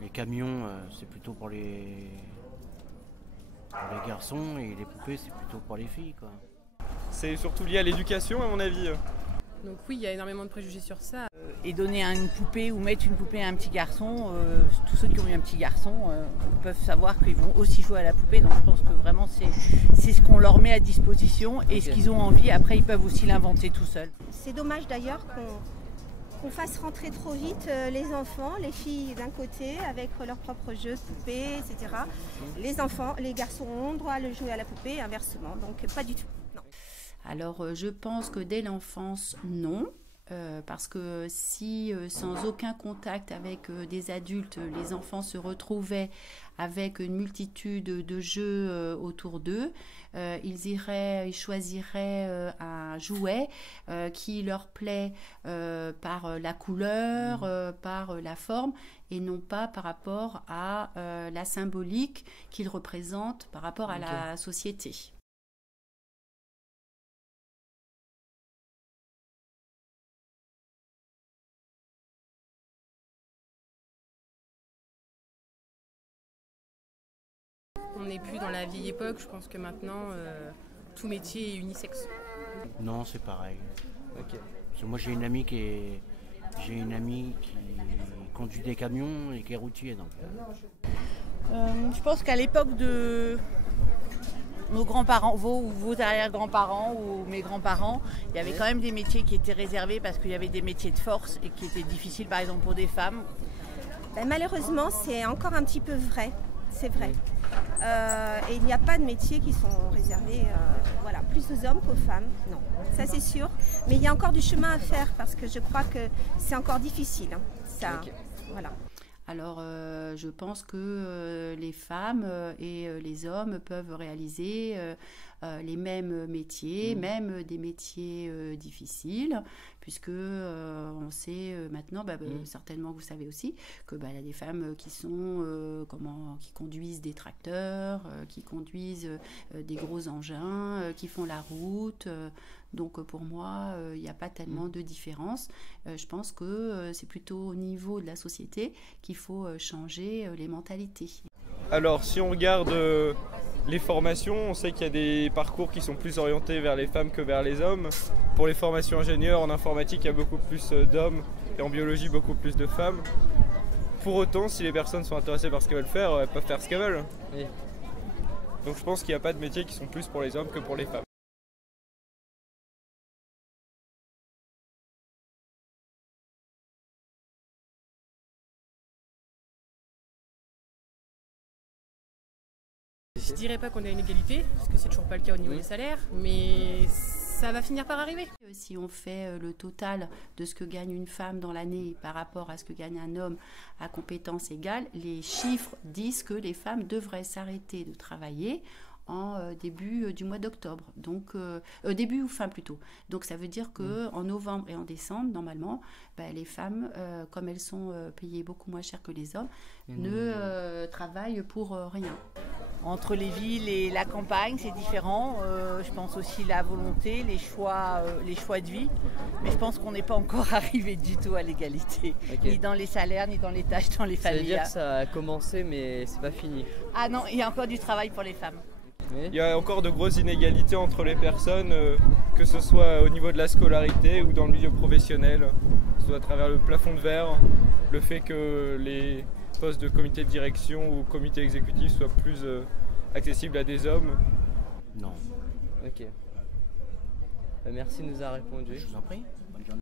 Les camions, c'est plutôt pour les garçons et les poupées, c'est plutôt pour les filles, quoi. C'est surtout lié à l'éducation, à mon avis. Donc oui, il y a énormément de préjugés sur ça. Et donner une poupée ou mettre une poupée à un petit garçon, tous ceux qui ont eu un petit garçon peuvent savoir qu'ils vont aussi jouer à la poupée. Donc je pense que vraiment c'est ce qu'on leur met à disposition et ce qu'ils ont envie. Après, ils peuvent aussi l'inventer tout seuls. C'est dommage d'ailleurs qu'on fasse rentrer trop vite les enfants, les filles d'un côté avec leurs propres jeux de poupées, etc. Les garçons ont droit à le jouer à la poupée et inversement. Donc pas du tout. Non. Alors je pense que dès l'enfance, non. Parce que si sans aucun contact avec des adultes, les enfants se retrouvaient avec une multitude de jeux autour d'eux, ils choisiraient un jouet qui leur plaît par la couleur, par la forme, et non pas par rapport à la symbolique qu'ils représentent par rapport à la société. On n'est plus dans la vieille époque, je pense que maintenant, tout métier est unisexe. Non, c'est pareil. Ok. Parce que moi, j'ai une amie qui conduit des camions et qui est routier. Donc, Je pense qu'à l'époque de nos grands-parents, vos arrière-grands-parents ou mes grands-parents, il y avait quand même des métiers qui étaient réservés parce qu'il y avait des métiers de force et qui étaient difficiles, par exemple pour des femmes. Malheureusement, c'est encore un petit peu vrai. C'est vrai. Et il n'y a pas de métiers qui sont réservés plus aux hommes qu'aux femmes. Non, ça c'est sûr. Mais il y a encore du chemin à faire parce que je crois que c'est encore difficile. Voilà. Alors, je pense que les femmes et les hommes peuvent réaliser les mêmes métiers, même des métiers difficiles, puisque on sait maintenant, certainement vous savez aussi, que il y a des femmes qui sont qui conduisent des tracteurs, qui conduisent des gros engins, qui font la route. Donc pour moi, il n'y a pas tellement de différence. Je pense que c'est plutôt au niveau de la société qu'il faut changer les mentalités. Alors si on regarde les formations, on sait qu'il y a des parcours qui sont plus orientés vers les femmes que vers les hommes. Pour les formations ingénieurs, en informatique, il y a beaucoup plus d'hommes et en biologie, beaucoup plus de femmes. Pour autant, si les personnes sont intéressées par ce qu'elles veulent faire, elles peuvent faire ce qu'elles veulent. Oui. Donc je pense qu'il n'y a pas de métiers qui sont plus pour les hommes que pour les femmes. Je dirais pas qu'on a une égalité, parce que c'est toujours pas le cas au niveau des salaires, mais ça va finir par arriver. Si on fait le total de ce que gagne une femme dans l'année par rapport à ce que gagne un homme à compétences égales, les chiffres disent que les femmes devraient s'arrêter de travailler en début du mois d'octobre, donc début ou fin plutôt. Donc ça veut dire qu'en novembre et en décembre, normalement, les femmes, comme elles sont payées beaucoup moins cher que les hommes, ne travaillent pour rien. Entre les villes et la campagne, c'est différent. Je pense aussi la volonté, les choix de vie. Mais je pense qu'on n'est pas encore arrivé du tout à l'égalité. Ni dans les salaires, ni dans les tâches, dans les familles. Ça veut dire que ça a commencé, mais c'est pas fini. Ah non, il y a encore du travail pour les femmes. Il y a encore de grosses inégalités entre les personnes, que ce soit au niveau de la scolarité ou dans le milieu professionnel, soit à travers le plafond de verre, le fait que les postes de comité de direction ou comité exécutif soient plus accessibles à des hommes. non. Ok. Merci de nous avoir répondu. Je vous en prie. Bonne journée.